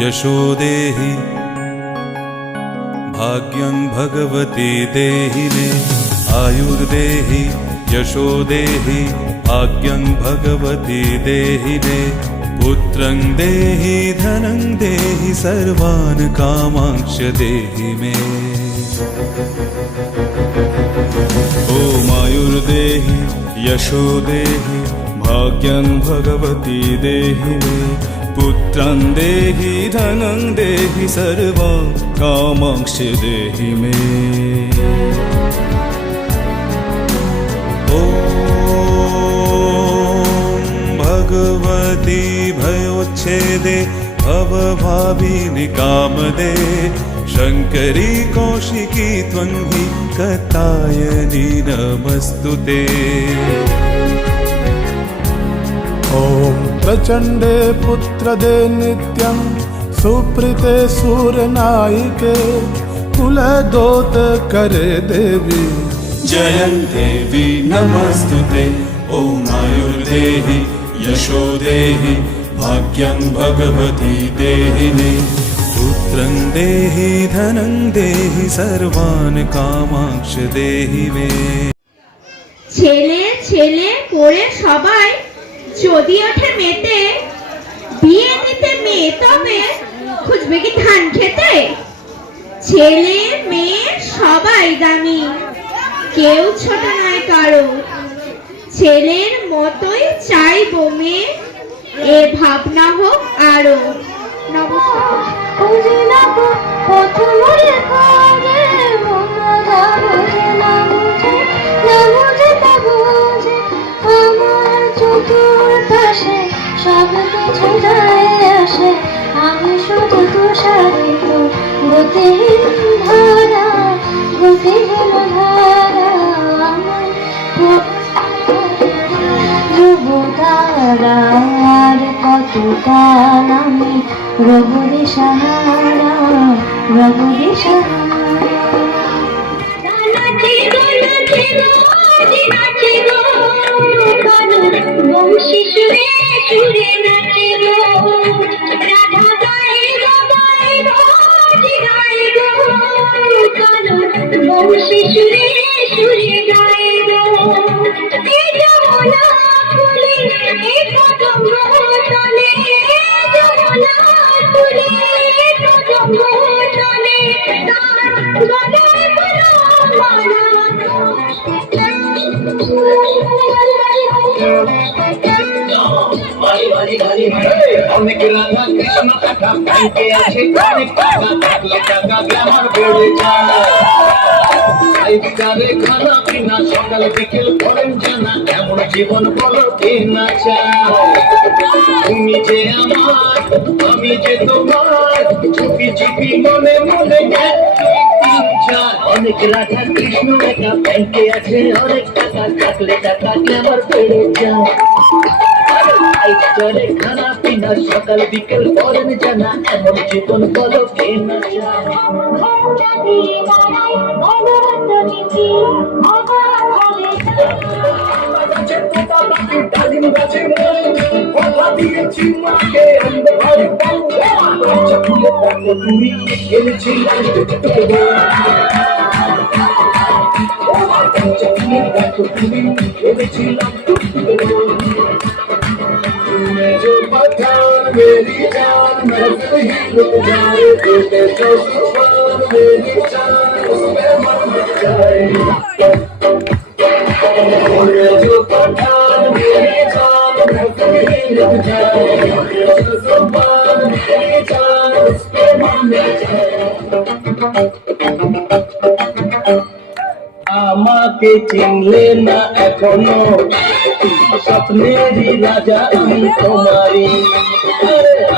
यशो देहि भाग्यं भगवती देहि मे आयुर्देहि यशो देहि भाग्यं भगवती देहि मे पुत्रं देहि धनं देहि सर्वान् कामांश्च देहि मे ॐ आयुर्देहि यशो देहि भाग्यं भगवती देहि मे पुत्रं देहि धनं देहि सर्वान् कामांश्च देहि मे ॐ भगवती भयोच्छेदे भवभाविनि कामदे शङ्करी कौशिकी त्वं हि कात्यायनी नमस्तुते ॐ प्रचण्डे पुत्रदे नित्यं सुप्रीते सूरनायिके कुलदोतकरे देवी जयं देवी नमस्तुते ॐ आयुर्देहि यशो देहि भाग्यं भगवती देहि मे पुत्रं देहि धनं देहि सर्वान् कामांश्च देहि मे ছেলে ছেলে করে সবাই যদি ওঠে মেতে বিয়ে নিতে মেয়ে তবে খুঁজবে কি ধান খেতে ছেলে মেয়ে সবাই দামি কেউ ছোট নয় কারো ছেলের মতোই চাইবো মেয়ে এ ভাবনা হোক আরো নমস্কার চতুর্পাশে সব কিছু যায় আসে আমি শুধু তুষারিত গতিহীন ধারা গতিহীন ধারা আমার ধ্রুবতারা আর কত কাল আমি রবরি সাহারা রবরি সাহারা বংশী সুরে সুরে নাচে গো রাধা গায়ে গায়ে গায়ে গো কালো বংশী সুরে সুরে গায়ে গো এই যমুনা ফুলে এই কদম্ব তলে যমুনা ফুলে এই কদম্ব তলে তার গলায় বলো মারা অনেক রাধা কৃষ্ণ একা ব্যাংকে আছে অনেক টাকা থাকলে টাকা গ্ল্যামার বেড়ে যায় বিকারে খানা পিনা সকাল বিকেল করেন জানা এমন জীবন বলো কে না চায় তুমি যে আমার আমি যে তোমার চুপি চুপি মনে মনে অনেক রাধা কৃষ্ণ একা ব্যাংকে আছে অনেক টাকা থাকলে টাকা গ্ল্যামার বেড়ে যায় চলে খানা পিনা সকাল বিকেল করেন জানা এমন জীবন বলো কে না চায় ডালিম গাছে কথা দিয়েছি মাকে তুমি এনেছিলাম তুমি এনেছিলাম जो पठान मेरी जान मैं कहीं रुक जाए तेरे जो जुबान मेरी जान उसमें मन लग जाए जो पठान मेरी जान मैं कहीं रुक जाए जो जुबान मेरी जान उसमें मन लग जाए আমাকে চিনলে না এখনো স্বপ্নেরই রাজা আমি তোমারি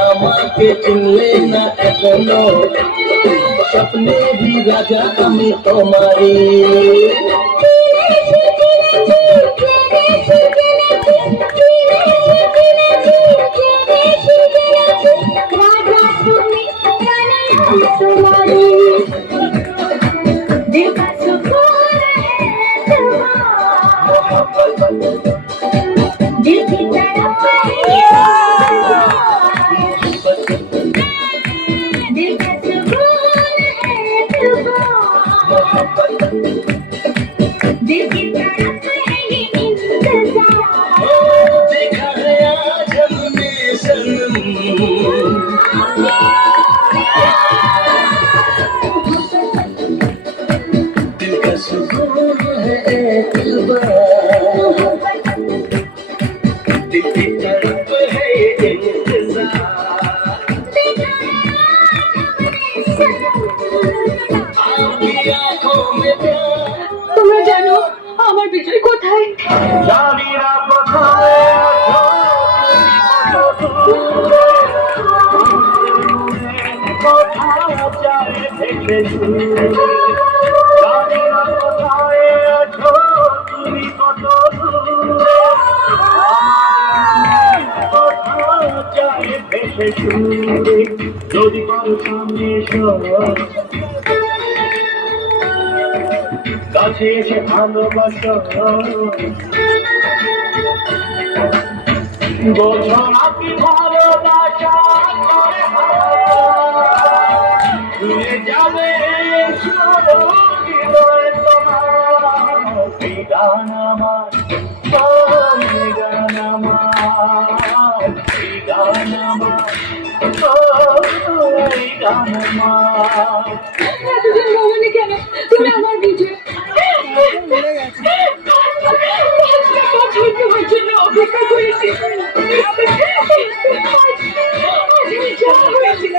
আমাকে চিনলে না এখনো স্বপ্নেরই রাজা আমি তোমারি বিজয় কোথায়? জানি না কোথায় আছো, কোথায় যায় ভেসে দূরে। জানি না কোথায় আছো তুমি, কত দূরে, কোথায় যায় ভেসে দূরে। যদি কারো সামনে এসো, কাছে এসে ভালোবাসো, বোঝো না কি ভালোবাসা করে ভুলে যাবে হৃদয় তোমার। এই গান আমার, এই গান আমার, এই গান আমার, এই গান আমার। এতদিন বলনি কেন তুমি আমার বিজয়? তোমার জন্য অপেক্ষা করেছি। আজ আমি যা হয়েছিল